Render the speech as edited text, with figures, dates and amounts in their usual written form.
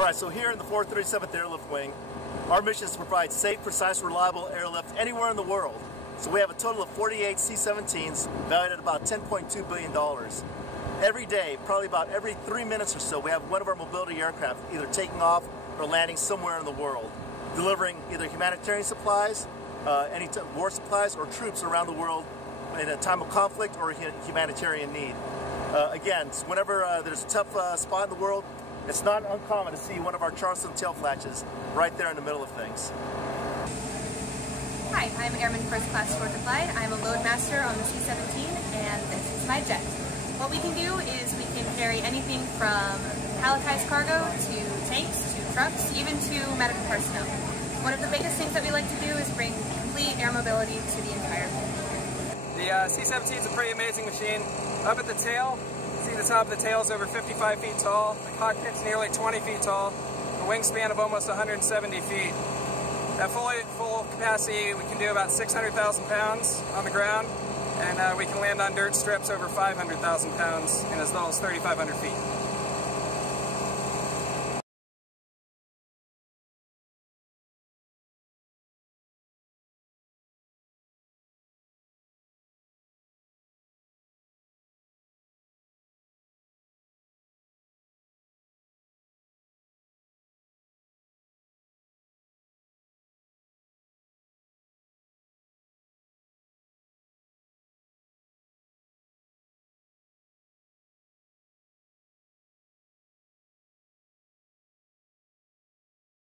Alright, so here in the 437th Airlift Wing, our mission is to provide safe, precise, reliable airlift anywhere in the world. So we have a total of 48 C-17s valued at about $10.2 billion. Every day, probably about every 3 minutes or so, we have one of our mobility aircraft either taking off or landing somewhere in the world, delivering either humanitarian supplies, any war supplies, or troops around the world in a time of conflict or humanitarian need. Again, whenever there's a tough spot in the world, it's not uncommon to see one of our Charleston tail flashes right there in the middle of things. Hi, I'm Airman First Class Fourth Applied. I'm a load master on the C-17, and this is my jet. What we can do is we can carry anything from palletized cargo to tanks to trucks, even to medical personnel. One of the biggest things that we like to do is bring complete air mobility to the entire fleet. The C-17 is a pretty amazing machine. Up at the tail, see the top of the tail is over 55 feet tall. The cockpit's nearly 20 feet tall. A wingspan of almost 170 feet. At full capacity, we can do about 600,000 pounds on the ground, and we can land on dirt strips over 500,000 pounds in as little as 3,500 feet.